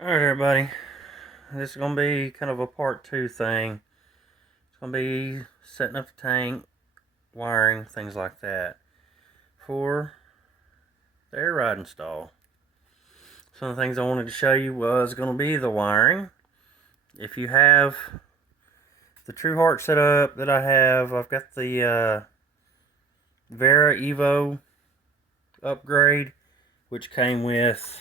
Alright everybody, this is going to be kind of a part 2 thing. It's going to be setting up the tank, wiring, things like that for the air ride install. Some of the things I wanted to show you was going to be the wiring. If you have the TruHart setup that I have, I've got the Vera Evo upgrade, which came with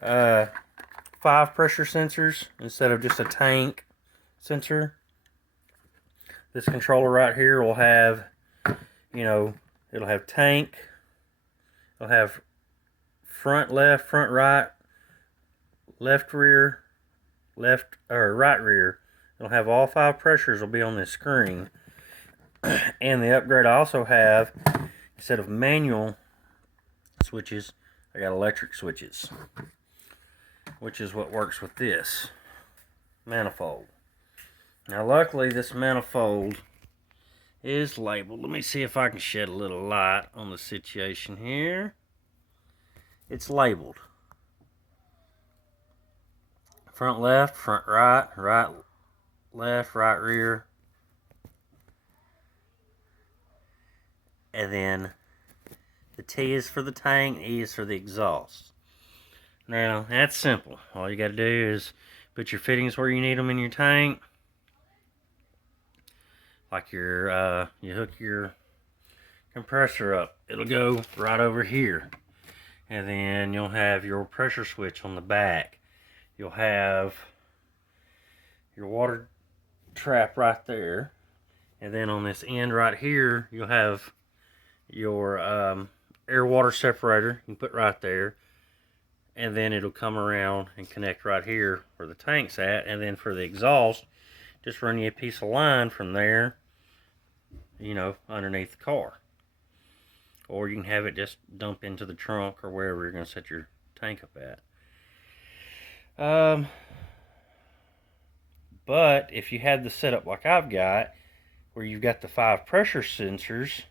5 pressure sensors instead of just a tank sensor. This controller right here will have, it'll have tank, it'll have front left, front right, left rear, left or right rear. It'll have all 5 pressures will be on this screen. And the upgrade I also have, instead of manual switches, I got electric switches, which is what works with this manifold. Now luckily this manifold is labeled. Let me see if I can shed a little light on the situation here. It's labeled. Front left, front right, right left, right rear. And then the T is for the tank, E is for the exhaust. Now that's simple. All you got to do is put your fittings where you need them in your tank. Like you hook your compressor up, it'll go right over here, and then you'll have your pressure switch on the back. You'll have your water trap right there, and then on this end right here you'll have your air water separator you can put right there, and then it'll come around and connect right here where the tank's at. And then for the exhaust, just run you a piece of line from there, underneath the car. Or you can have it just dump into the trunk or wherever you're going to set your tank up at. But if you had the setup like I've got, where you've got the 5 pressure sensors,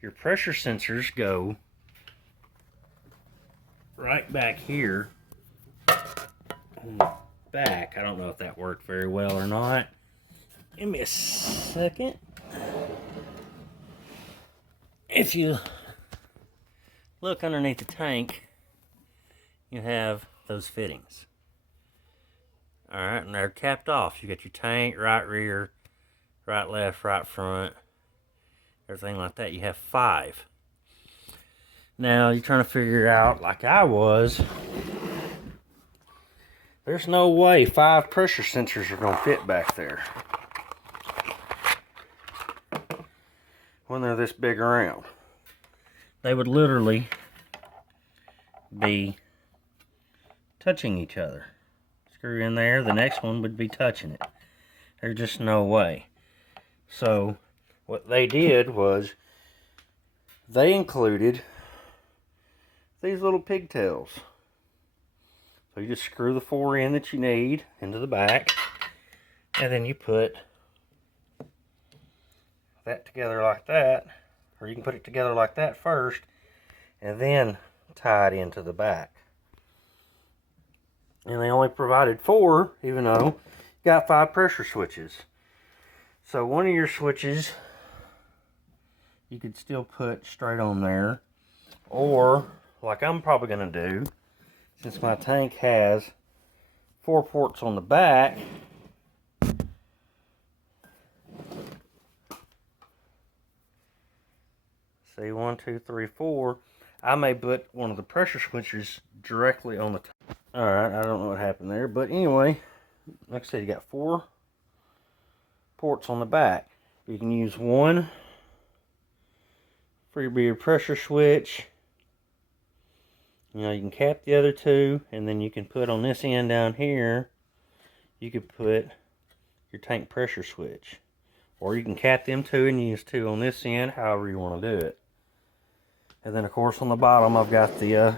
your pressure sensors go right back here on the back. I don't know if that worked very well or not. Give me a second. If you look underneath the tank, you have those fittings. Alright, and they're capped off. You got your tank, right rear, right left, right front, everything like that. You have 5. Now, you're trying to figure out, like I was, there's no way 5 pressure sensors are going to fit back there when they're this big around. They would literally be touching each other. Screw in there, the next one would be touching it. There's just no way. So what they did was they included these little pigtails. So you just screw the 4 in that you need into the back, and then you put that together like that, or you can put it together like that first and then tie it into the back. And they only provided 4, even though you got 5 pressure switches. So one of your switches you could still put straight on there, or like I'm probably going to do, since my tank has 4 ports on the back, see, 1, 2, 3, 4. I may put one of the pressure switches directly on the top. Alright, I don't know what happened there, but anyway, like I said, you got 4 ports on the back. You can use one for your pressure switch. You can cap the other 2, and then you can put on this end down here, you could put your tank pressure switch. Or you can cap them 2 and use 2 on this end, however you want to do it. And then of course on the bottom I've got the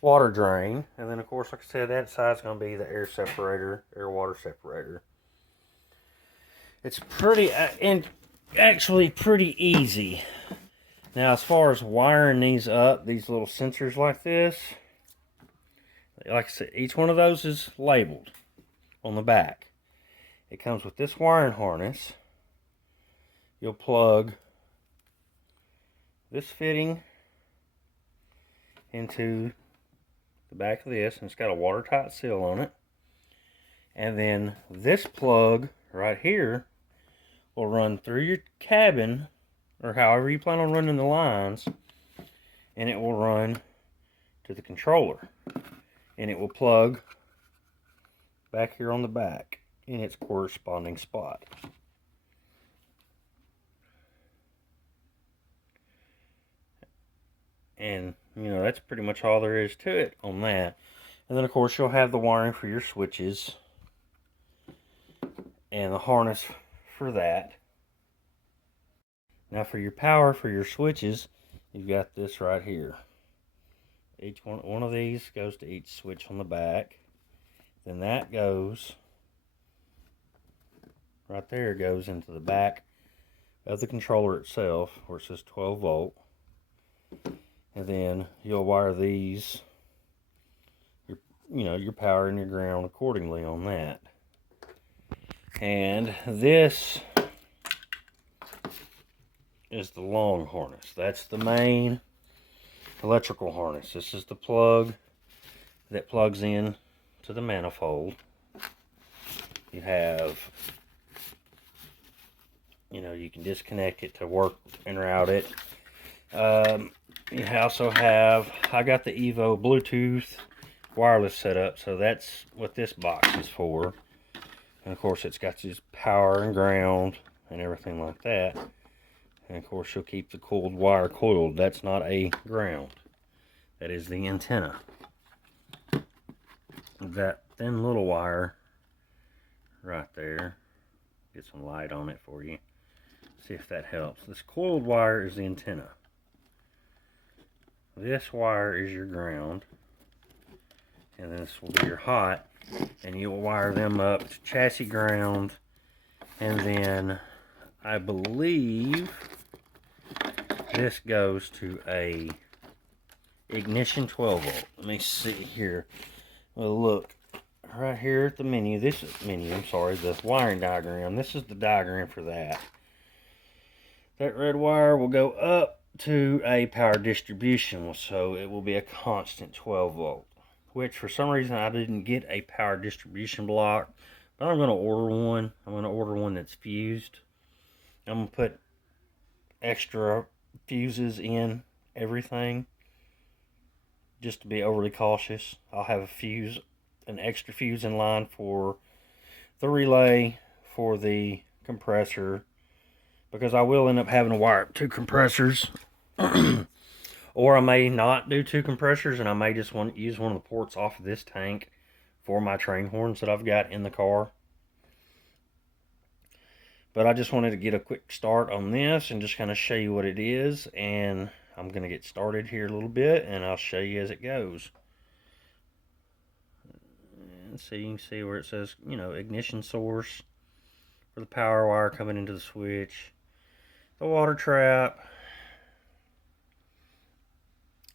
water drain. And then of course, like I said, that side's going to be the air separator, air water separator. It's pretty, and actually pretty easy. Now as far as wiring these up, these little sensors like this, like I said, each one of those is labeled on the back. It comes with this wiring harness. You'll plug this fitting into the back of this, and it's got a watertight seal on it. And then this plug right here will run through your cabin, or however you plan on running the lines, and it will run to the controller. And it will plug back here on the back in its corresponding spot. And, you know, that's pretty much all there is to it on that. And then, of course, you'll have the wiring for your switches and the harness for that. Now, for your power for your switches, you've got this right here. Each one of these goes to each switch on the back. Then that goes right there, goes into the back of the controller itself, where it says 12 volt. And then you'll wire these, your power and your ground accordingly on that. And this is the long harness. That's the main electrical harness. This is the plug that plugs in to the manifold. You have, you can disconnect it to work and route it. You also have, I got the Evo Bluetooth wireless set up, so that's what this box is for. And of course it's got this power and ground and everything like that. And of course you'll keep the coiled wire coiled. That's not a ground. That is the antenna. That thin little wire right there. Get some light on it for you. See if that helps. This coiled wire is the antenna. This wire is your ground. And this will be your hot. And you'll wire them up to chassis ground. And then I believe this goes to a ignition 12 volt. Let me see here. Well, look right here at the menu. This is the wiring diagram. This is the diagram for that. That red wire will go up to a power distribution, so it will be a constant 12 volt. Which for some reason I didn't get a power distribution block, but I'm going to order one. I'm going to order one that's fused. I'm going to put extra fuses in everything just to be overly cautious. I'll have an extra fuse in line for the relay, for the compressor, because I will end up having to wire up 2 compressors. Or I may not do 2 compressors, and I may just want to use one of the ports off of this tank for my train horns that I've got in the car. But I just wanted to get a quick start on this and just kind of show you what it is. And I'm going to get started here a little bit, and I'll show you as it goes. And so you can see where it says, ignition source for the power wire coming into the switch, the water trap.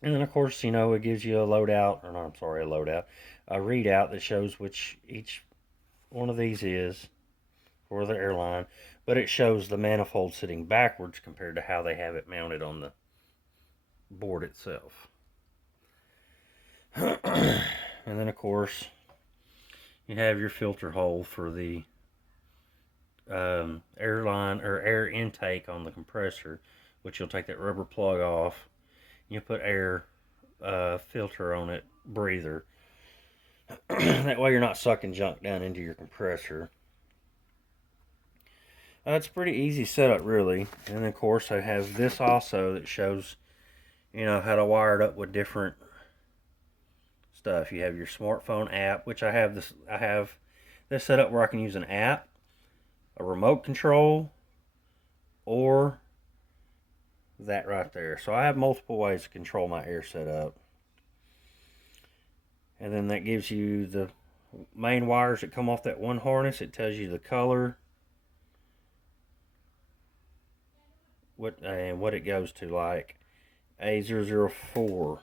And then, of course, it gives you a readout that shows which each one of these is for the airline. But it shows the manifold sitting backwards compared to how they have it mounted on the board itself. And then, of course, you have your filter hole for the airline or air intake on the compressor, which you'll take that rubber plug off. You put air filter on it, breather. That way you're not sucking junk down into your compressor. It's a pretty easy setup, really. And then, of course, I have this also that shows, how to wire it up with different stuff. You have your smartphone app, which I have this set up where I can use an app, a remote control, or that right there. So I have multiple ways to control my air setup. And then that gives you the main wires that come off that one harness. It tells you the color, what it goes to. Like A004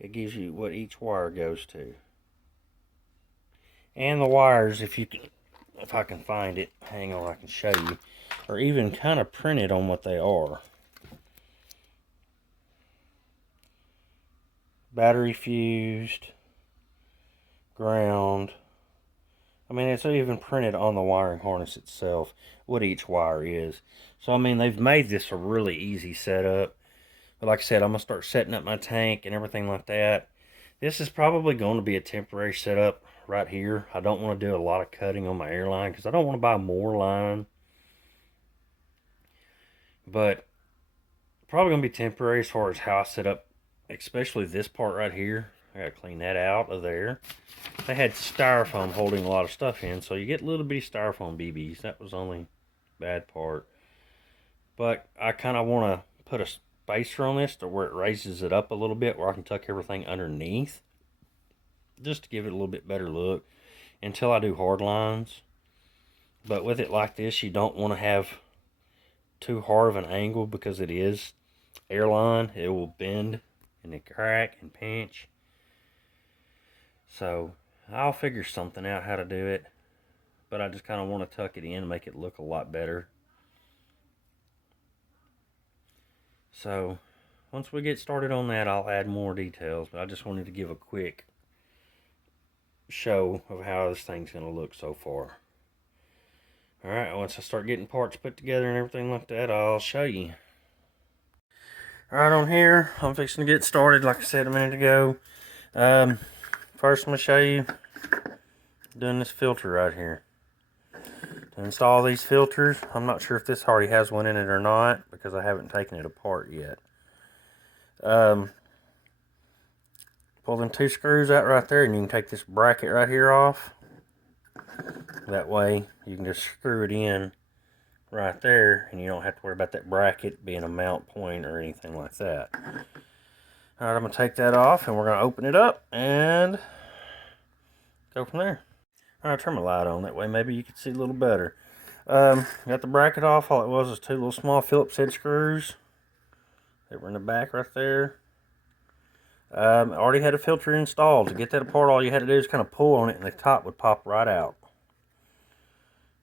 it gives you what each wire goes to. And the wires, if I can find it, hang on, I can show you, are even kind of printed on what they are. Battery fused, ground. I mean, it's even printed on the wiring harness itself what each wire is. So, I mean, they've made this a really easy setup. But like I said, I'm going to start setting up my tank and everything like that. This is probably going to be a temporary setup right here. I don't want to do a lot of cutting on my airline because I don't want to buy more line. But probably going to be temporary as far as how I set up, especially this part right here. I got to clean that out of there. They had styrofoam holding a lot of stuff in, so you get little bitty styrofoam BBs. That was the only bad part. But I kind of want to put a spacer on this to where it raises it up a little bit, where I can tuck everything underneath, just to give it a little bit better look until I do hard lines. But with it like this, you don't want to have too hard of an angle because it is airline. It will bend and crack and pinch. So I'll figure something out how to do it, but I just kind of want to tuck it in and make it look a lot better. So once we get started on that, I'll add more details, but I just wanted to give a quick show of how this thing's going to look so far. Alright, once I start getting parts put together and everything like that, I'll show you. Alright, on here, I'm fixing to get started like I said a minute ago. First, I'm going to show you doing this filter right here. To install these filters, I'm not sure if this already has one in it or not because I haven't taken it apart yet. Pull them 2 screws out right there and you can take this bracket right here off. That way you can just screw it in right there and you don't have to worry about that bracket being a mount point or anything like that. Alright, I'm going to take that off and we're going to open it up and go from there. Alright, turn my light on, that way maybe you can see a little better. Got the bracket off. All it was 2 little small Phillips head screws. They were in the back right there. I already had a filter installed. To get that apart, all you had to do is kind of pull on it and the top would pop right out.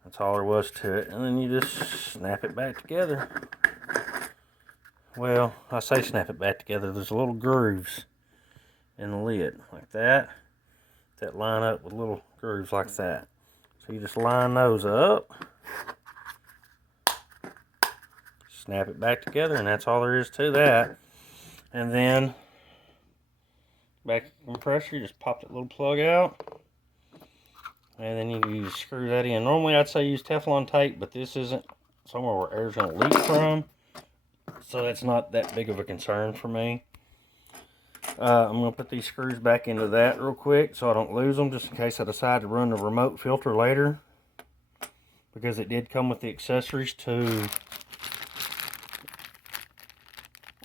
That's all there was to it. And then you just snap it back together. Well, I say snap it back together. There's little grooves in the lid like that. That line up with little grooves like that. So you just line those up. Snap it back together and that's all there is to that. And then back compressor, you just pop that little plug out. And then you just screw that in. Normally I'd say use Teflon tape, but this isn't somewhere where air's going to leak from. So that's not that big of a concern for me. I'm going to put these screws back into that real quick so I don't lose them, just in case I decide to run the remote filter later. Because it did come with the accessories to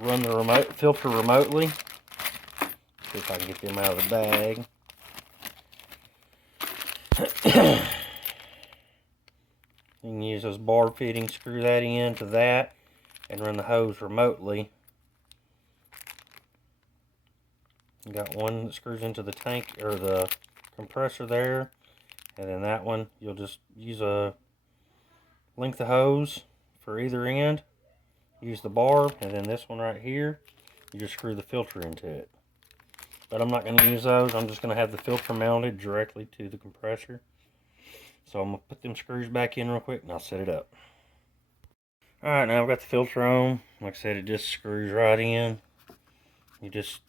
run the remote filter remotely. See if I can get them out of the bag. You can use those barb fittings, screw that into that, and run the hose remotely. You got one that screws into the tank or the compressor there, and then that one you'll just use a length of hose for either end. Use the barb, and then this one right here, you just screw the filter into it. But I'm not going to use those. I'm just going to have the filter mounted directly to the compressor. So I'm going to put them screws back in real quick and I'll set it up. Alright, now I've got the filter on. Like I said, it just screws right in. You just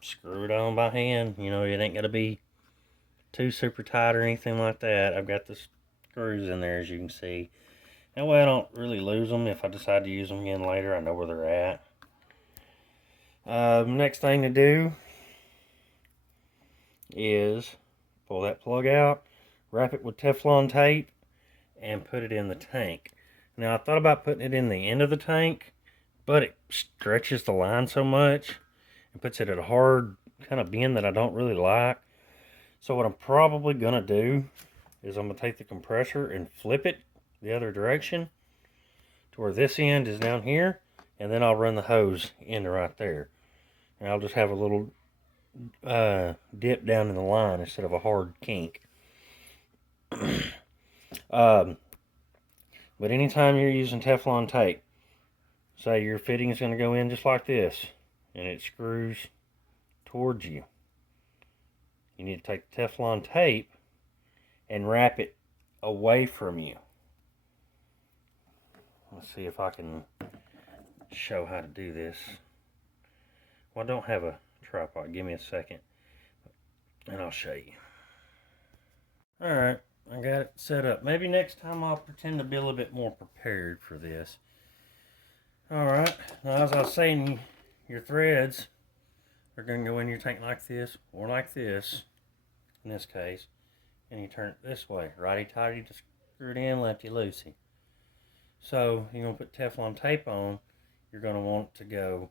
screw it on by hand. You know, it ain't got to be too super tight or anything like that. I've got the screws in there, as you can see. That way I don't really lose them. If I decide to use them again later, I know where they're at. Next thing to do is pull that plug out, wrap it with Teflon tape, and put it in the tank. Now I thought about putting it in the end of the tank, but it stretches the line so much and puts it at a hard kind of bend that I don't really like. So what I'm probably going to do is I'm going to take the compressor and flip it the other direction to where this end is down here, and then I'll run the hose into right there. And I'll just have a little dip down in the line instead of a hard kink. But anytime you're using Teflon tape, say your fitting is going to go in just like this, and it screws towards you. You need to take the Teflon tape and wrap it away from you. Let's see if I can show how to do this. Well, I don't have a tripod. Give me a second, and I'll show you. Alright, I got it set up. Maybe next time I'll pretend to be a little bit more prepared for this. Alright, now as I was saying, your threads are going to go in your tank like this, or like this, in this case, and you turn it this way, righty-tighty to screw it in, lefty-loosey. So, you're going to put Teflon tape on, you're going to want to go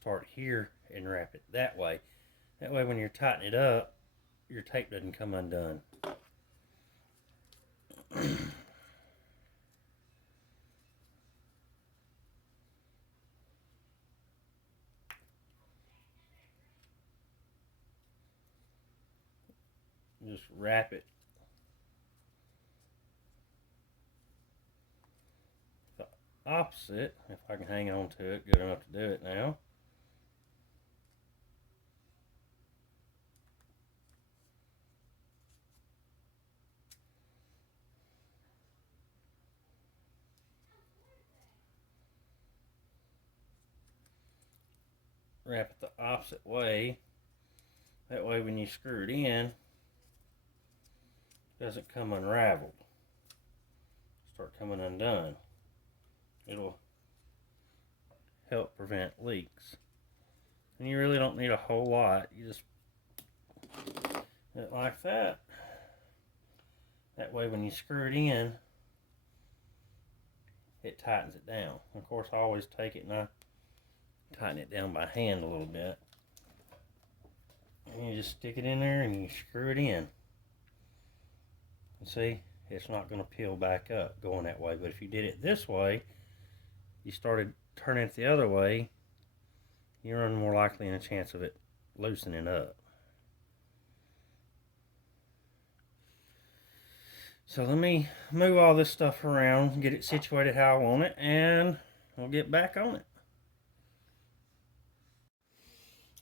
start here and wrap it that way. That way when you're tightening it up, your tape doesn't come undone. Just wrap it the opposite, if I can hang on to it good enough to do it now. Wrap it the opposite way. That way when you screw it in, it doesn't come unraveled. Start coming undone. It'll help prevent leaks. And you really don't need a whole lot. You just it like that. That way when you screw it in, it tightens it down. Of course, I always take it and I tighten it down by hand a little bit. And you just stick it in there and you screw it in. And see, it's not going to peel back up going that way. But if you did it this way, you started turning it the other way, you run more likely in a chance of it loosening up. So let me move all this stuff around, get it situated how I want it, and we'll get back on it.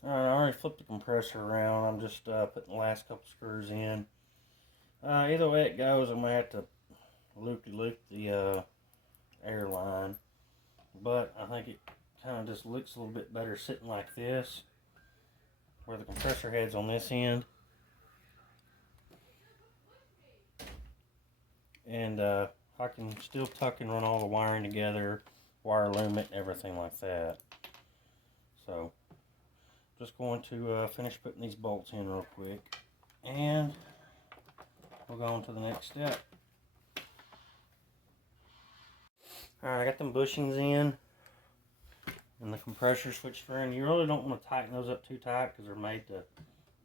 Alright, I already flipped the compressor around. I'm just putting the last couple screws in. Either way it goes, I'm going to have to loop the air line. But I think it kind of just looks a little bit better sitting like this, where the compressor head's on this end. And I can still tuck and run all the wiring together, wire loom it, and everything like that. So, just going to finish putting these bolts in real quick, and we'll go on to the next step. Alright, I got them bushings in, and the compressor switched around. You really don't want to tighten those up too tight because they're made to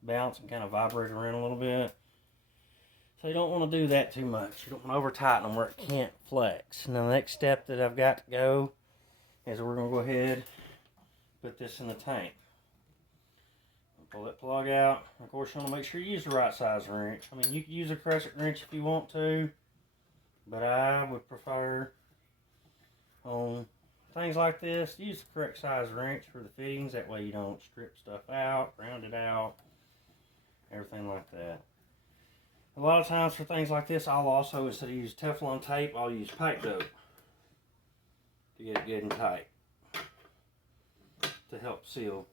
bounce and kind of vibrate around a little bit. So you don't want to do that too much. You don't want to over tighten them where it can't flex. Now the next step that I've got to go is we're going to go ahead and put this in the tank. Pull that plug out. Of course, you want to make sure you use the right size wrench. I mean, you can use a crescent wrench if you want to, but I would prefer on things like this, use the correct size wrench for the fittings. That way you don't strip stuff out, round it out, everything like that. A lot of times for things like this, I'll also, instead of use Teflon tape, I'll use pipe dope to get it good and tight to help seal.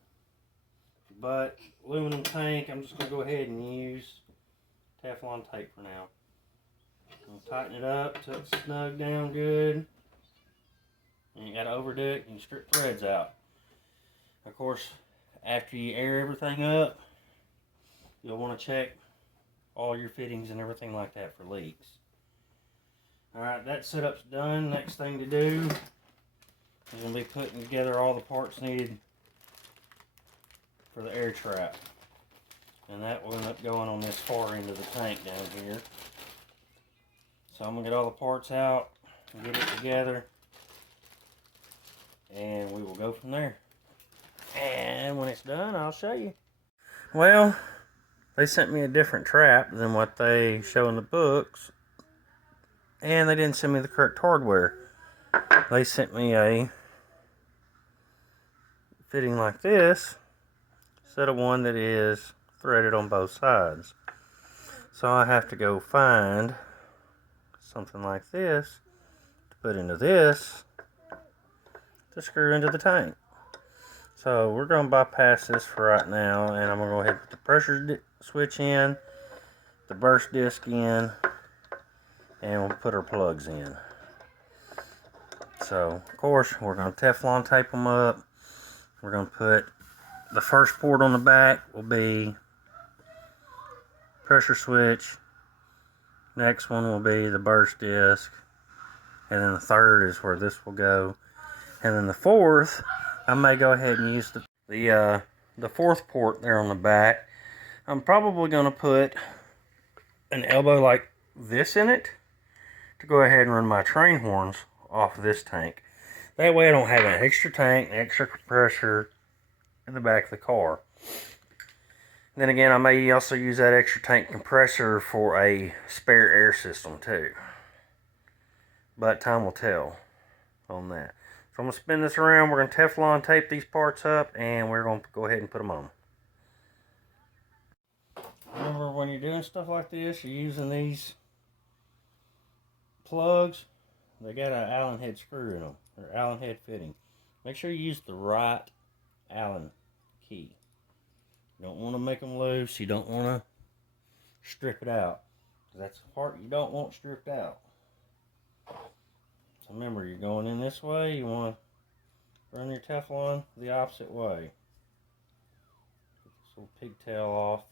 But aluminum tank, I'm just going to go ahead and use Teflon tape for now. I'm going to tighten it up till it's snug down good. And you got to overdo it and you strip threads out. Of course, after you air everything up, you'll want to check all your fittings and everything like that for leaks. Alright, that setup's done. Next thing to do is going to be putting together all the parts needed for the air trap. And that will end up going on this far end of the tank down here. So I'm going to get all the parts out and get it together, and we will go from there. And when it's done, I'll show you. Well, they sent me a different trap than what they show in the books. And they didn't send me the correct hardware. They sent me a fitting like this instead of one that is threaded on both sides. So I have to go find something like this to put into this to screw into the tank. So we're going to bypass this for right now, and I'm going to go ahead and put the pressure switch in, the burst disc in, and we'll put our plugs in. So of course we're going to Teflon tape them up. We're going to put the first port on the back will be pressure switch, next one will be the burst disc, and then the third is where this will go, and then the fourth I may go ahead and use the fourth port there on the back. I'm probably going to put an elbow like this in it to go ahead and run my train horns off of this tank. That way I don't have an extra tank, extra compressor in the back of the car. Then again, I may also use that extra tank compressor for a spare air system too. But time will tell on that. So I'm going to spin this around. We're going to Teflon tape these parts up, and we're going to go ahead and put them on. Remember, when you're doing stuff like this, you're using these plugs. They got an Allen head screw in them, or Allen head fitting. Make sure you use the right Allen key. You don't want to make them loose. You don't want to strip it out. That's the part you don't want stripped out. So remember, you're going in this way. You want to run your Teflon the opposite way. Get this little pigtail off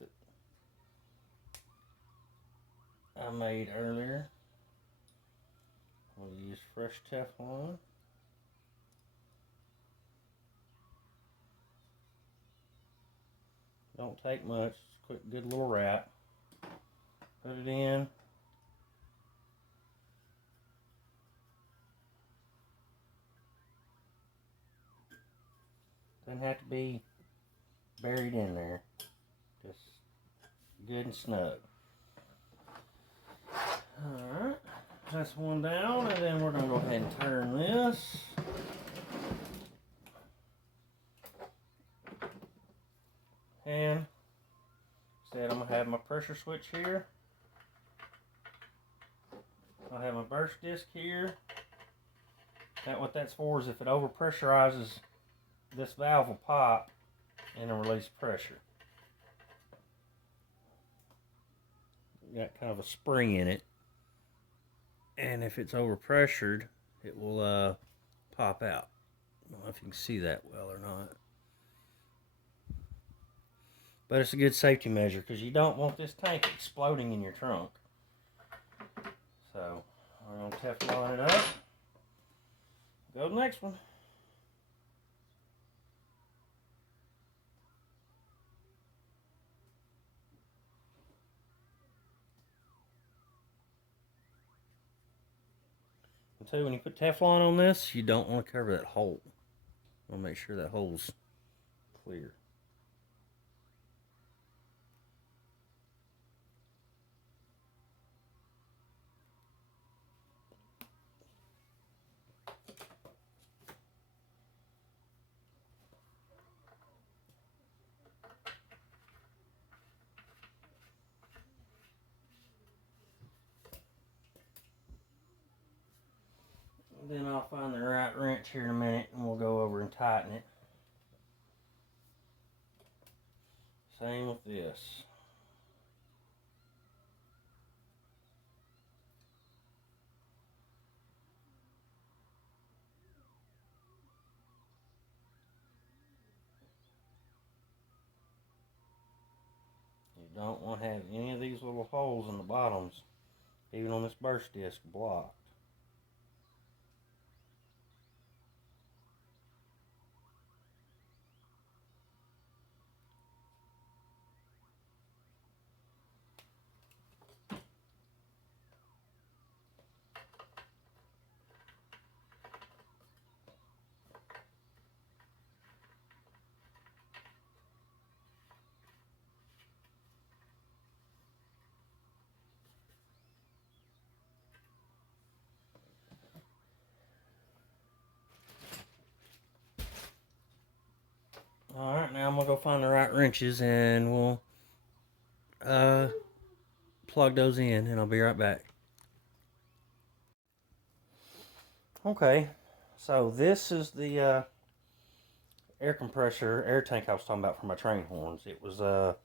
that I made earlier. We'll use fresh Teflon. Don't take much. Just quick, good little wrap. Put it in. Doesn't have to be buried in there. Just good and snug. Alright. That's one down, and then we're going to go ahead and turn this. And instead, I'm going to have my pressure switch here. I'll have my burst disc here. What that's for is if it overpressurizes, this valve will pop and it'll release pressure. Got kind of a spring in it, and if it's overpressured, it will pop out. I don't know if you can see that well or not, but it's a good safety measure because you don't want this tank exploding in your trunk. So we're going to Teflon it up. Go to the next one. And too, when you put Teflon on this, you don't want to cover that hole. You want to make sure that hole's clear. Then I'll find the right wrench here in a minute and we'll go over and tighten it. Same with this. You don't want to have any of these little holes in the bottoms, even on this burst disc, blocked. go find the right wrenches and we'll plug those in, and I'll be right back. Okay, so this is the air compressor, air tank I was talking about for my train horns. It was a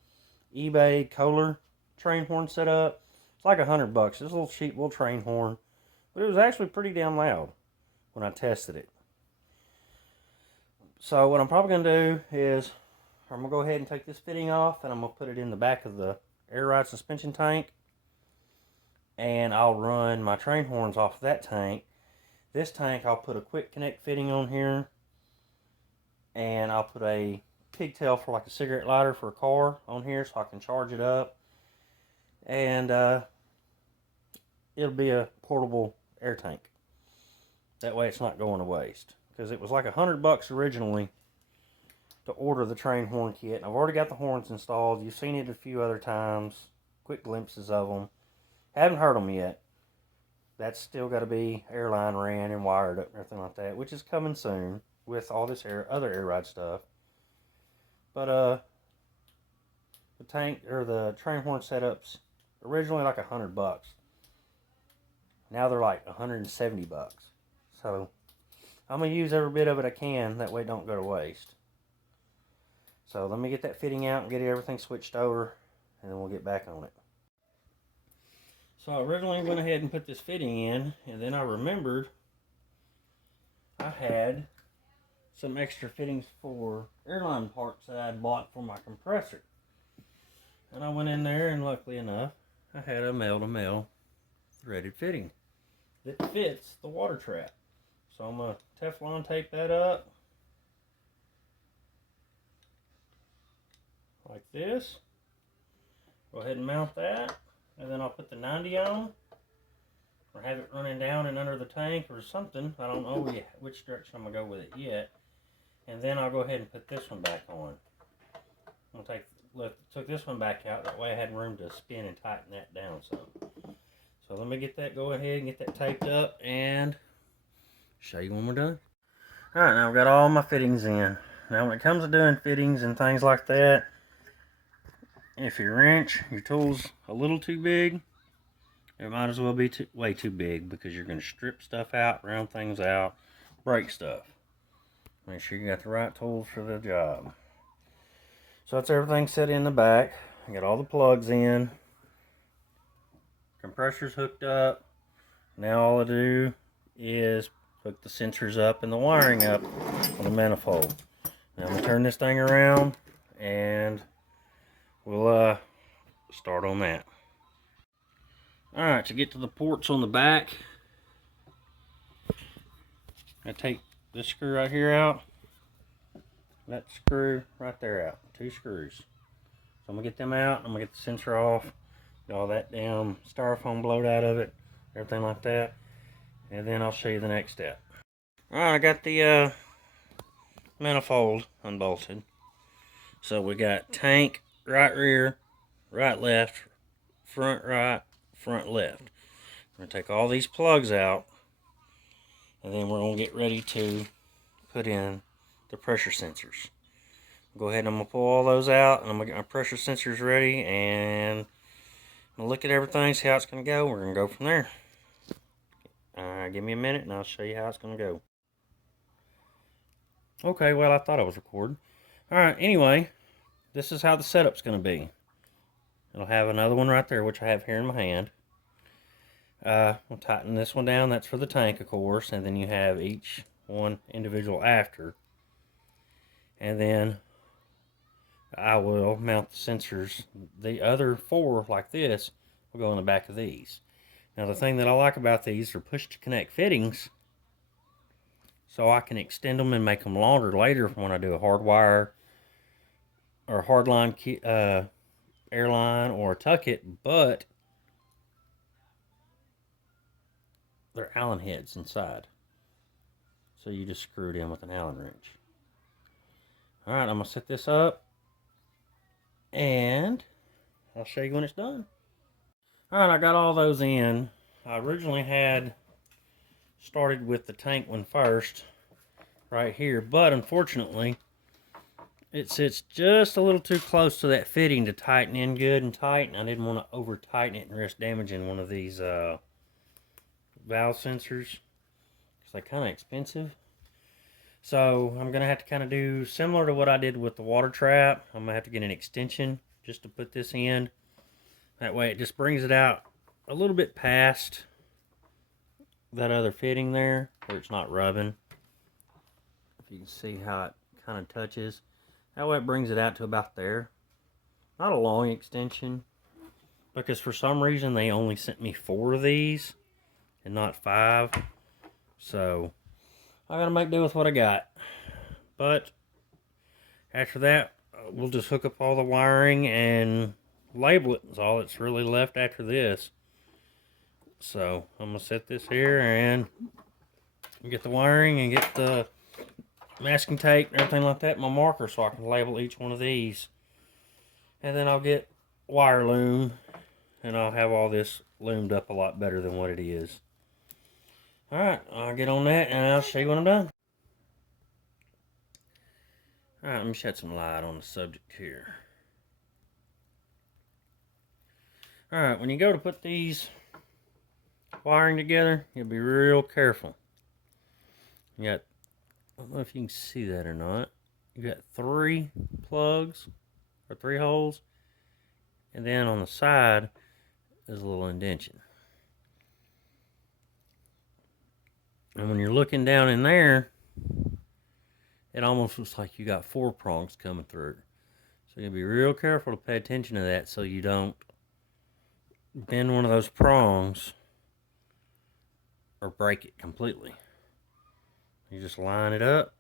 eBay Kohler train horn setup. It's like $100. It's a little cheap little train horn, but it was actually pretty damn loud when I tested it. So what I'm probably going to do is I'm going to go ahead and take this fitting off, and I'm going to put it in the back of the air ride suspension tank, and I'll run my train horns off of that tank. This tank, I'll put a quick connect fitting on here, and I'll put a pigtail for like a cigarette lighter for a car on here so I can charge it up, and it'll be a portable air tank. That way it's not going to waste, because it was like $100 originally to order the train horn kit. I've already got the horns installed. You've seen it a few other times, quick glimpses of them. Haven't heard them yet. That's still got to be airline ran and wired up and everything like that, which is coming soon with all this other air ride stuff. But the tank or the train horn setups originally like $100. Now they're like $170. So I'm gonna use every bit of it I can. That way it don't go to waste. So let me get that fitting out and get everything switched over, and then we'll get back on it. So I originally went ahead and put this fitting in, and then I remembered I had some extra fittings for airline parts that I had bought for my compressor. And I went in there, and luckily enough, I had a male-to-male threaded fitting that fits the water trap. So I'm going to Teflon tape that up like this. Go ahead and mount that, and then I'll put the 90 on, or have it running down and under the tank or something. I don't know which direction I'm going to go with it yet. And then I'll go ahead and put this one back on. I'm going to took this one back out. That way I had room to spin and tighten that down some. So let me get that, go ahead and get that taped up and show you when we're done. Alright, now I've got all my fittings in. Now when it comes to doing fittings and things like that, if your wrench, your tool's a little too big, it might as well be way too big, because you're going to strip stuff out, round things out, break stuff. Make sure you got the right tools for the job. So that's everything set in the back. I got all the plugs in. Compressor's hooked up. Now all I do is hook the sensors up and the wiring up on the manifold. Now I'm going to turn this thing around and we'll start on that. Alright, to get to the ports on the back, I take this screw right here out, that screw right there out, 2 screws. So I'm going to get them out, I'm going to get the sensor off, get all that damn styrofoam blowed out of it, everything like that, and then I'll show you the next step. Alright, I got the manifold unbolted. So we got tank, right rear, right left, front right, front left. We're going to take all these plugs out, and then we're going to get ready to put in the pressure sensors. Go ahead and I'm going to pull all those out, and I'm going to get my pressure sensors ready, and I'm going to look at everything, see how it's going to go. We're going to go from there. Give me a minute and I'll show you how it's going to go. Okay, well, I thought I was recording. Alright, anyway, this is how the setup's going to be. It'll have another one right there, which I have here in my hand. We'll tighten this one down. That's for the tank, of course. And then you have each one individual after. And then I will mount the sensors. The other 4, like this, will go in the back of these. Now, the thing that I like about these are push-to-connect fittings, so I can extend them and make them longer later when I do a hard wire or hardline airline or a tuck it, but they're Allen heads inside. So you just screw it in with an Allen wrench. Alright, I'm going to set this up and I'll show you when it's done. Alright, I got all those in. I originally had started with the tank one first, right here, but unfortunately, it sits just a little too close to that fitting to tighten in good and tight, and I didn't want to over tighten it and risk damaging one of these valve sensors, because they're kind of expensive. So I'm gonna have to kind of do similar to what I did with the water trap. I'm gonna have to get an extension just to put this in. That way it just brings it out a little bit past that other fitting there, where it's not rubbing. If you can see how it kind of touches. That way it brings it out to about there. Not a long extension, because for some reason they only sent me 4 of these and not 5. So I gotta make do with what I got. But after that, we'll just hook up all the wiring and label it. That's all that's really left after this. So I'm gonna set this here and get the wiring and get the masking tape and everything like that, my marker, so I can label each one of these. And then I'll get wire loom, and I'll have all this loomed up a lot better than what it is. Alright, I'll get on that and I'll show you when I'm done. Alright, let me shed some light on the subject here. Alright, when you go to put these wiring together, you'll be real careful. You got, I don't know if you can see that or not, you got 3 plugs, or 3 holes, and then on the side is a little indention. And when you're looking down in there, it almost looks like you got 4 prongs coming through. So you'll be real careful to pay attention to that so you don't bend one of those prongs or break it completely. You just line it up.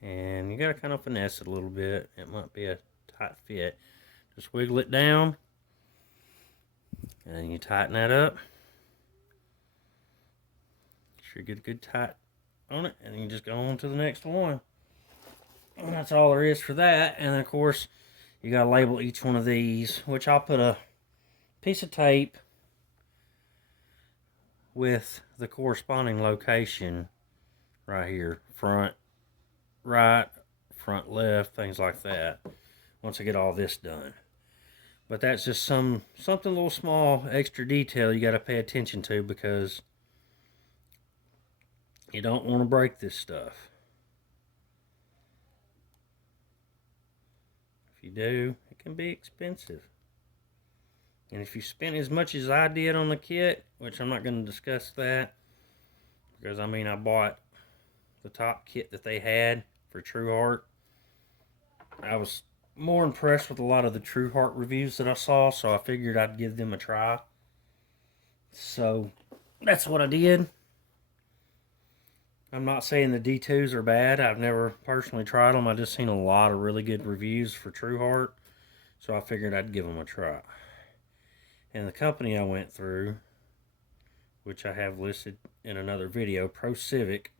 And you gotta kind of finesse it a little bit. It might be a tight fit. Just wiggle it down. And then you tighten that up. Sure you get a good tight on it. And you just go on to the next one. And that's all there is for that. And then of course, you gotta label each one of these, which I'll put a piece of tape with the corresponding location right here. Front right, front left, things like that, once I get all this done. But that's just something a little small extra detail you got to pay attention to, because you don't want to break this stuff. If you do, it can be expensive. And if you spend as much as I did on the kit, which I'm not going to discuss that, because I mean I bought the top kit that they had for TruHart. I was more impressed with a lot of the TruHart reviews that I saw, so I figured I'd give them a try. So that's what I did. I'm not saying the D2s are bad. I've never personally tried them. I just seen a lot of really good reviews for TruHart, so I figured I'd give them a try. And the company I went through, which I have listed in another video, Civic,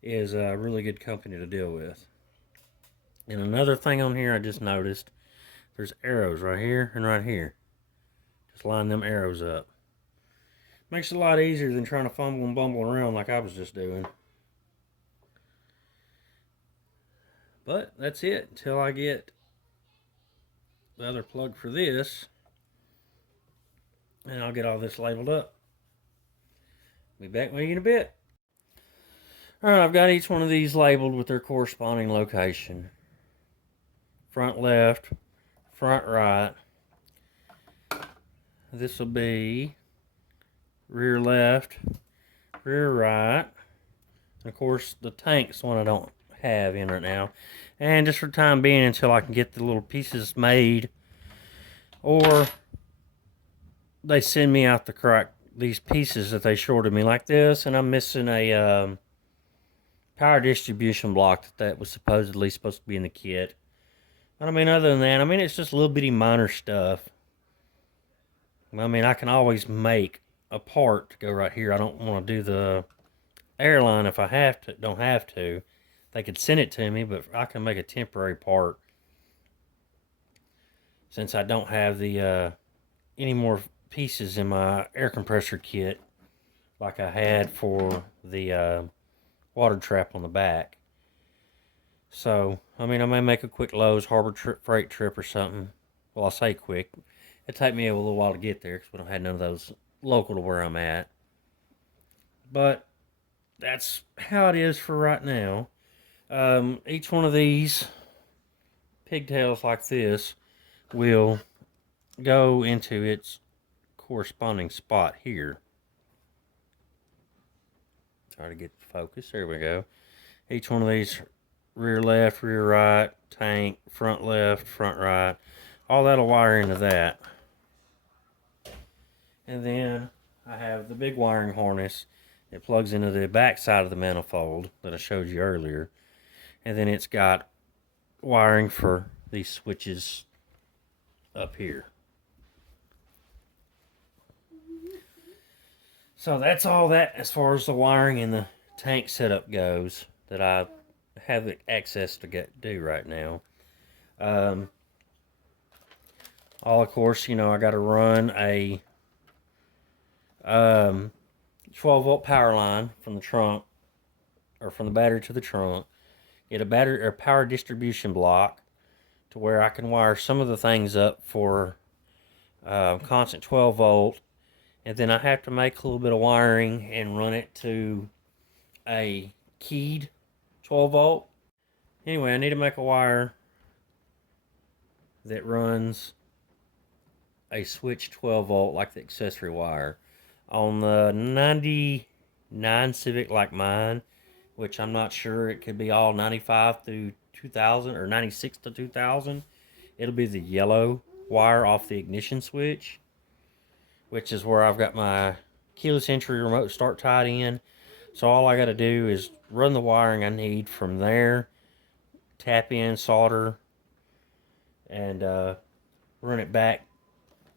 is a really good company to deal with. And another thing on here I just noticed, there's arrows right here and right here. Just line them arrows up. Makes it a lot easier than trying to fumble and bumble around like I was just doing. But that's it until I get the other plug for this. And I'll get all this labeled up. Be back with you in a bit. Alright, I've got each one of these labeled with their corresponding location. Front left, front right. This will be rear left, rear right. And of course, the tank's one I don't have in right now. And just for time being, until I can get the little pieces made, or they send me out these pieces that they shorted me like this, and I'm missing a power distribution block that was supposedly supposed to be in the kit. But I mean, other than that, I mean, it's just little bitty minor stuff. I mean, I can always make a part to go right here. I don't want to do the airline if I don't have to. They could send it to me, but I can make a temporary part, since I don't have the any more pieces in my air compressor kit like I had for the water trap on the back. So, I mean, I may make a quick Lowe's freight trip or something. Well, I'll say quick. It'll take me a little while to get there because we don't have none of those local to where I'm at. But that's how it is for right now. Each one of these pigtails like this will go into its corresponding spot here. Try to get the focus. There we go. Each one of these, rear left, rear right, tank, front left, front right, all that'll wire into that. And then I have the big wiring harness. It plugs into the back side of the manifold that I showed you earlier. And then it's got wiring for these switches up here. So that's all that as far as the wiring and the tank setup goes that I have access to do right now. All of course, you know, I got to run a 12-volt power line from the trunk, or from the battery to the trunk. Get a battery or power distribution block to where I can wire some of the things up for constant 12 volt, and then I have to make a little bit of wiring and run it to a keyed 12 volt. Anyway, I need to make a wire that runs a switch 12 volt like the accessory wire on the 99 Civic like mine, which I'm not sure, it could be all 95 through 2000 or 96 to 2000. It'll be the yellow wire off the ignition switch, which is where I've got my keyless entry remote start tied in. So all I got to do is run the wiring I need from there, tap in, solder, and run it back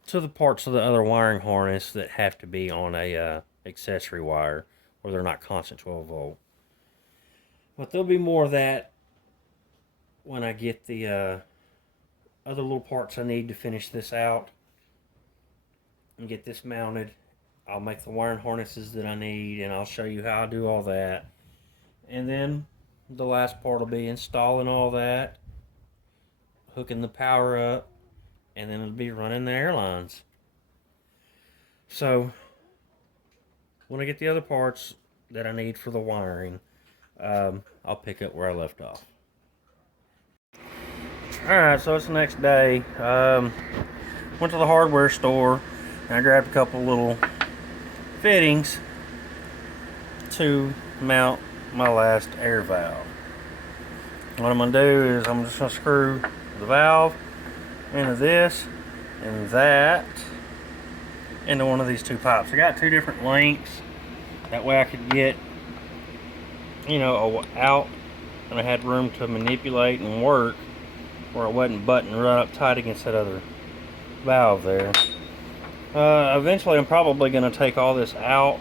to the parts of the other wiring harness that have to be on a accessory wire, where they're not constant 12 volt. But there'll be more of that when I get the other little parts I need to finish this out and get this mounted. I'll make the wiring harnesses that I need, and I'll show you how I do all that. And then the last part will be installing all that, hooking the power up, and then it'll be running the airlines. So when I get the other parts that I need for the wiring, I'll pick up where I left off. Alright, so it's the next day. Went to the hardware store and I grabbed a couple little fittings to mount my last air valve. What I'm going to do is I'm just going to screw the valve into this and that into one of these two pipes. I got two different lengths. That way I could get, you know, out, and I had room to manipulate and work where it wasn't buttoned right up tight against that other valve there. Eventually I'm probably going to take all this out,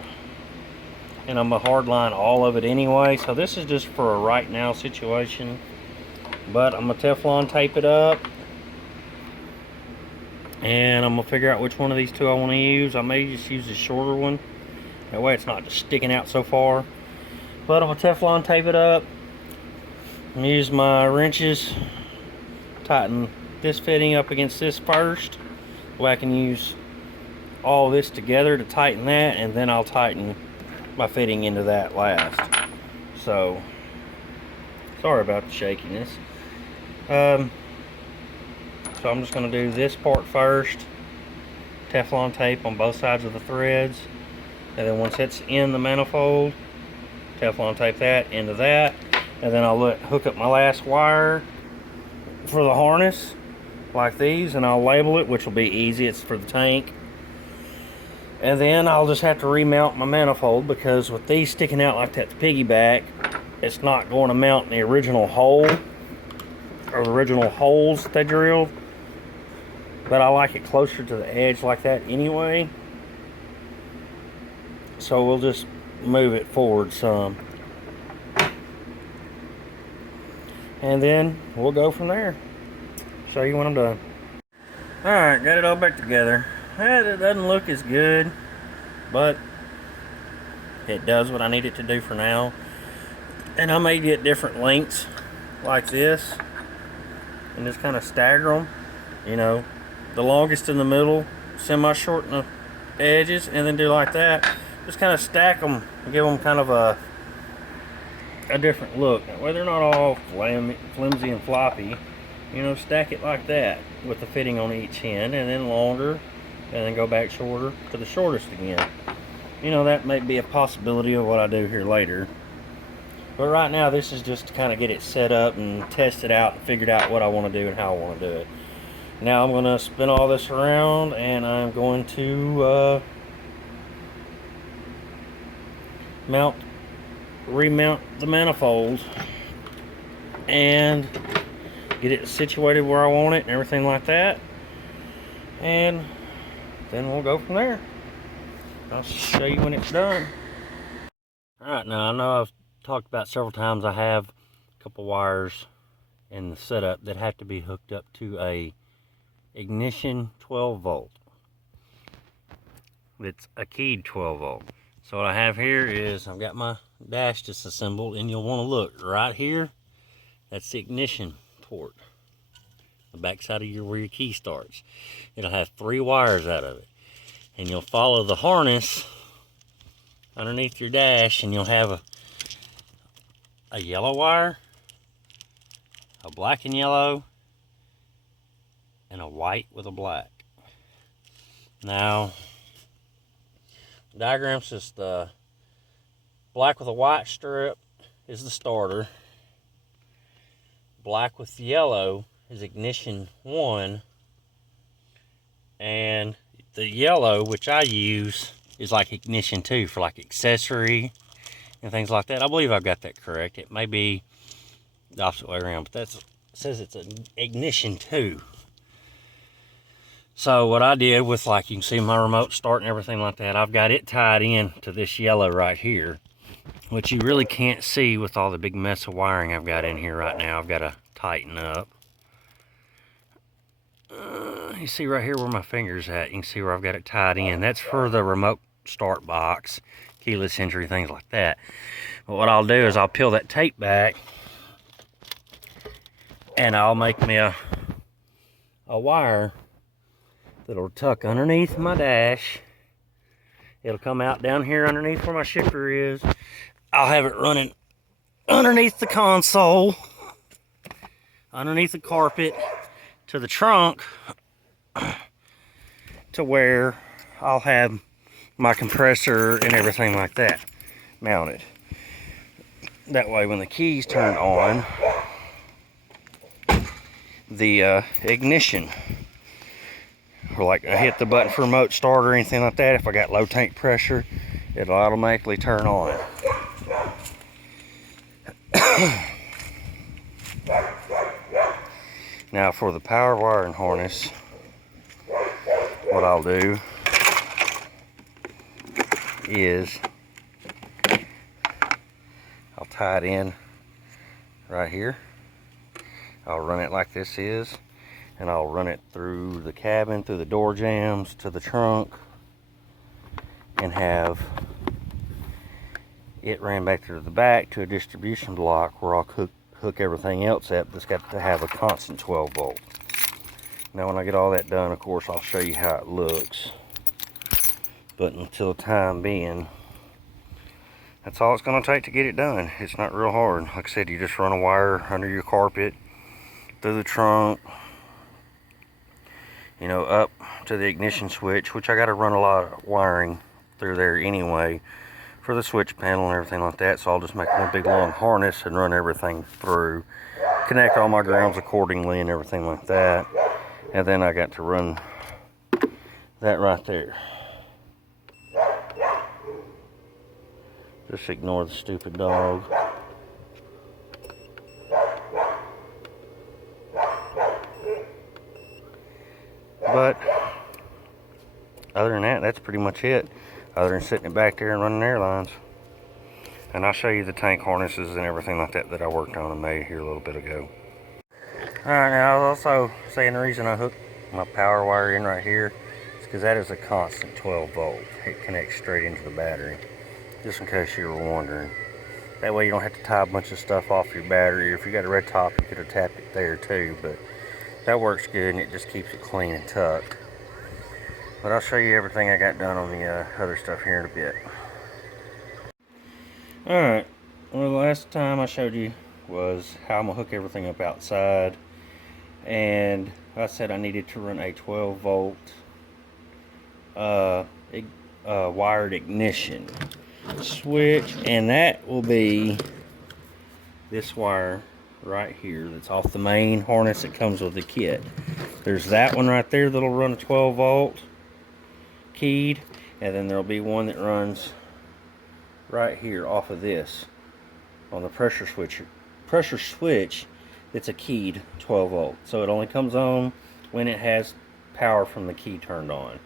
and I'm going to hard line all of it anyway, so this is just for a right now situation. But I'm going to Teflon tape it up, and I'm going to figure out which one of these two I want to use. I may just use the shorter one, that way it's not just sticking out so far. But I'm going to Teflon tape it up and use my wrenches, tighten this fitting up against this first, so I can use all this together to tighten that, and then I'll tighten my fitting into that last. So sorry about the shakiness. So I'm just going to do this part first, Teflon tape on both sides of the threads, and then once it's in the manifold, Teflon tape that into that, and then I'll hook up my last wire for the harness like these, and I'll label it, which will be easy. It's for the tank. And then I'll just have to remount my manifold, because with these sticking out like that to piggyback, it's not going to mount in the original hole or the original holes they drilled. But I like it closer to the edge like that anyway, so we'll just move it forward some, and then we'll go from there. Show you when I'm done. Alright, got it all back together. it doesn't look as good, but it does what I need it to do for now. And I may get different lengths like this and just kind of stagger them. You know, the longest in the middle, semi-short in the edges, and then do like that. Just kind of stack them and give them kind of a different look. That way they're not all flimsy and floppy. You know, stack it like that with the fitting on each end, and then longer, and then go back shorter to the shortest again. You know, that may be a possibility of what I do here later. But right now, this is just to kind of get it set up and test it out and figured out what I want to do and how I want to do it. Now I'm going to spin all this around, and I'm going to remount the manifold and get it situated where I want it and everything like that. And then we'll go from there. I'll show you when it's done. Alright, now I know I've talked about several times I have a couple wires in the setup that have to be hooked up to a ignition 12 volt. It's a keyed 12 volt. So what I have here is I've got my dash disassembled, and you'll want to look right here. That's the ignition port, the back side of where your key starts. It'll have 3 wires out of it, and you'll follow the harness underneath your dash, and you'll have a yellow wire, a black and yellow, and a white with a black. Now, the diagram says the black with a white strip is the starter. Black with yellow is ignition 1. And the yellow, which I use, is like ignition 2 for like accessory and things like that. I believe I've got that correct. It may be the opposite way around, but it says it's an ignition 2. So what I did with, like, you can see my remote start and everything like that, I've got it tied in to this yellow right here, which you really can't see with all the big mess of wiring I've got in here right now. I've got to tighten up. You see right here where my finger's at, you can see where I've got it tied in. That's for the remote start box, keyless entry, things like that. But what I'll do is I'll peel that tape back, and I'll make me a wire that'll tuck underneath my dash. It'll come out down here underneath where my shifter is. I'll have it running underneath the console, underneath the carpet, to the trunk, to where I'll have my compressor and everything like that mounted. That way when the keys turn on, the ignition, or like I hit the button for remote start or anything like that, if I got low tank pressure, it'll automatically turn on. Now for the power wiring harness, what I'll do is I'll tie it in right here. I'll run it like this is, and I'll run it through the cabin, through the door jambs, to the trunk, and have it ran back to the back to a distribution block where I'll hook everything else up that's got to have a constant 12 volt. Now when I get all that done, of course, I'll show you how it looks. But until the time being, that's all it's going to take to get it done. It's not real hard. Like I said, you just run a wire under your carpet, through the trunk, you know, up to the ignition switch, which I got to run a lot of wiring through there anyway for the switch panel and everything like that. So I'll just make one big long harness and run everything through, connect all my grounds accordingly and everything like that. And then I got to run that right there. Just ignore the stupid dog. But other than that, that's pretty much it. Other than sitting it back there and running airlines. And I'll show you the tank harnesses and everything like that that I worked on and made here a little bit ago. Alright, now I was also saying the reason I hooked my power wire in right here is because that is a constant 12 volt. It connects straight into the battery, just in case you were wondering. That way you don't have to tie a bunch of stuff off your battery. If you got a red top, you could have tapped it there too, but that works good and it just keeps it clean and tucked. But I'll show you everything I got done on the other stuff here in a bit. Alright, well, the last time I showed you was how I'm going to hook everything up outside. And I said I needed to run a 12 volt wired ignition switch, and that will be this wire right here that's off the main harness that comes with the kit. There's that one right there that'll run a 12 volt keyed, and then there'll be one that runs right here off of this on the pressure switch. It's a keyed 12 volt, so it only comes on when it has power from the key turned on.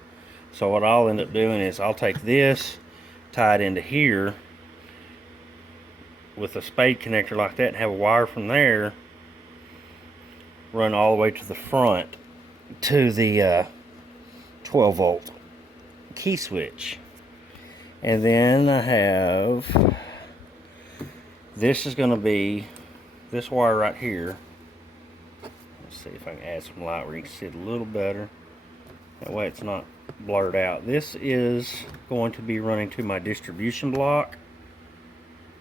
So what I'll end up doing is I'll take this, tie it into here with a spade connector like that, and have a wire from there run all the way to the front to the 12 volt key switch. And then I have, this is going to be this wire right here. Let's see if I can add some light where you can see it a little better. That way it's not blurred out. This is going to be running to my distribution block,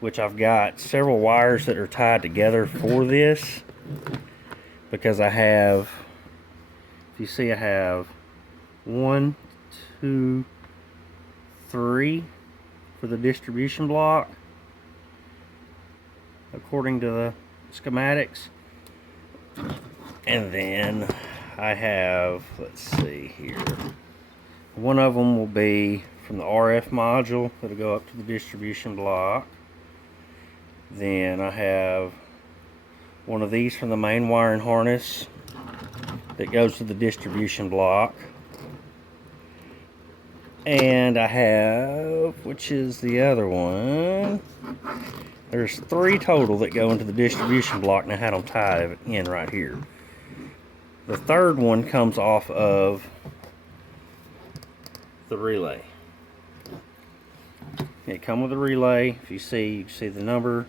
which I've got several wires that are tied together for this, because I have, if you see, I have 1, 2, 3 for the distribution block according to the schematics. And then I have, let's see here, one of them will be from the RF module that'll go up to the distribution block. Then I have one of these from the main wiring harness that goes to the distribution block. And I have, which is the other one, there's 3 total that go into the distribution block, and I had them tied in right here. The third one comes off of the relay. It comes with a relay. If you see the number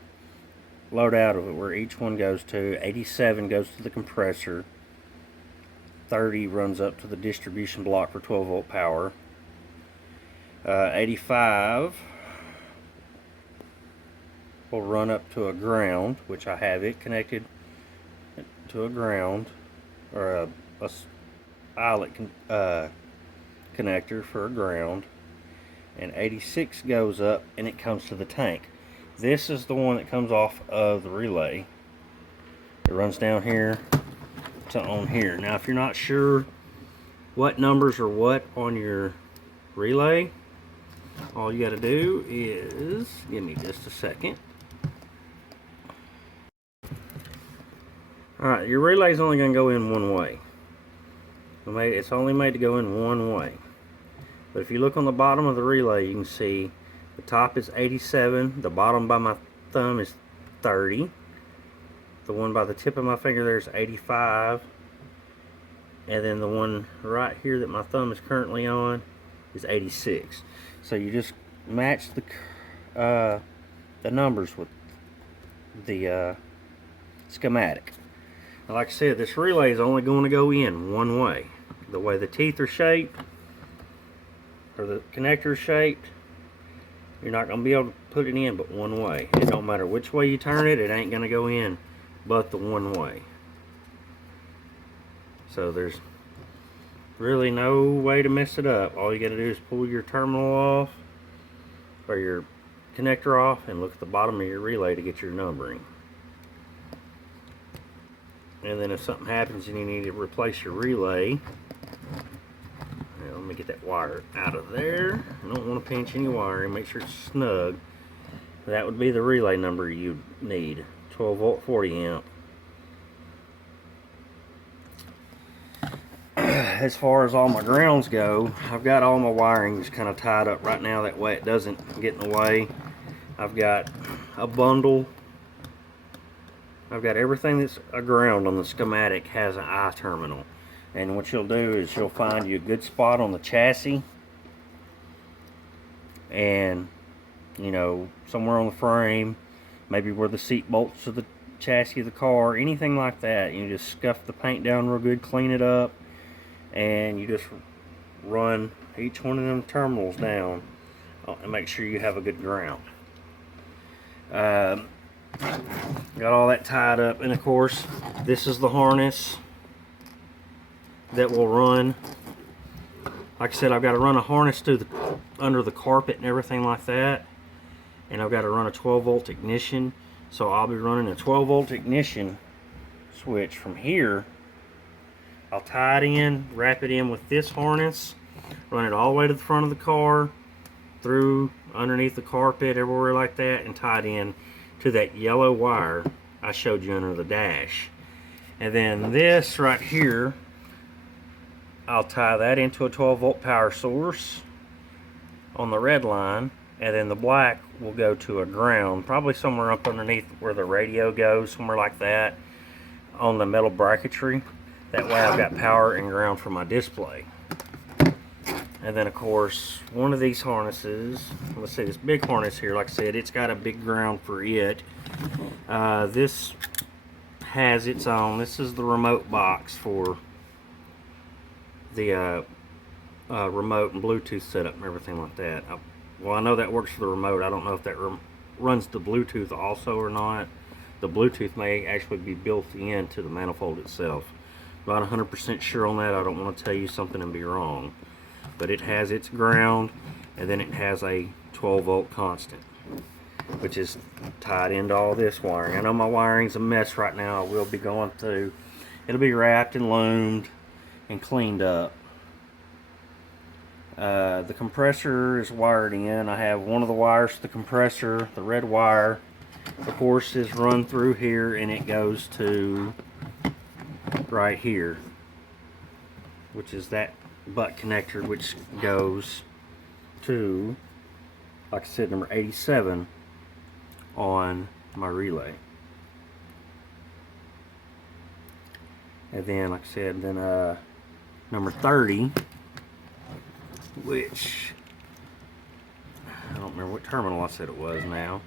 load out of it where each one goes to. 87 goes to the compressor. 30 runs up to the distribution block for 12 volt power. 85 will run up to a ground, which I have it connected to a ground, or a eyelet connector for a ground. And 86 goes up and it comes to the tank. This is the one that comes off of the relay. It runs down here to on here. Now if you're not sure what numbers are what on your relay, all you got to do is, give me just a second. Alright, your relay is only going to go in one way. It's only made to go in one way. But if you look on the bottom of the relay, you can see the top is 87, the bottom by my thumb is 30, the one by the tip of my finger there is 85, and then the one right here that my thumb is currently on is 86. So you just match the numbers with the schematic. Now, like I said, this relay is only going to go in one way. The way the teeth are shaped, or the connector is shaped, you're not going to be able to put it in but one way. It don't matter which way you turn it, it ain't going to go in but the one way. So there's really no way to mess it up. All you got to do is pull your terminal off, or your connector off, and look at the bottom of your relay to get your numbering. And then if something happens and you need to replace your relay, let me get that wire out of there. I don't want to pinch any wire. Make sure it's snug. That would be the relay number you need. 12 volt 40 amp. As far as all my grounds go, I've got all my wiring just kind of tied up right now. That way it doesn't get in the way. I've got a bundle. I've got everything that's a ground on the schematic has an I terminal. And what you'll do is you'll find you a good spot on the chassis, and you know, somewhere on the frame, maybe where the seat bolts to the chassis of the car, anything like that. You just scuff the paint down real good, clean it up, and you just run each one of them terminals down and make sure you have a good ground. Got all that tied up, and of course this is the harness that will run. Like I said, I've got to run a harness to under the carpet and everything like that, and I've got to run a 12-volt ignition. So I'll be running a 12-volt ignition switch from here. I'll tie it in, wrap it in with this harness, run it all the way to the front of the car, through underneath the carpet, everywhere like that, and tie it in to that yellow wire I showed you under the dash. And then this right here, I'll tie that into a 12-volt power source on the red line, and then the black will go to a ground, probably somewhere up underneath where the radio goes, somewhere like that, on the metal bracketry. That way I've got power and ground for my display. And then of course, one of these harnesses, let's see, this big harness here, like I said, it's got a big ground for it. This has its own, this is the remote box for the remote and Bluetooth setup and everything like that. Well, I know that works for the remote. I don't know if that runs the Bluetooth also or not. The Bluetooth may actually be built into the manifold itself. Not 100% sure on that. I don't want to tell you something and be wrong. But it has its ground, and then it has a 12-volt constant, which is tied into all this wiring. I know my wiring's a mess right now. I will be going through. It'll be wrapped and loomed and cleaned up. The compressor is wired in. I have one of the wires to the compressor, the red wire, of course, is run through here, and it goes to right here, which is that butt connector, which goes to, like I said, number 87 on my relay. And then, like I said, then number 30, which I don't remember what terminal I said it was now.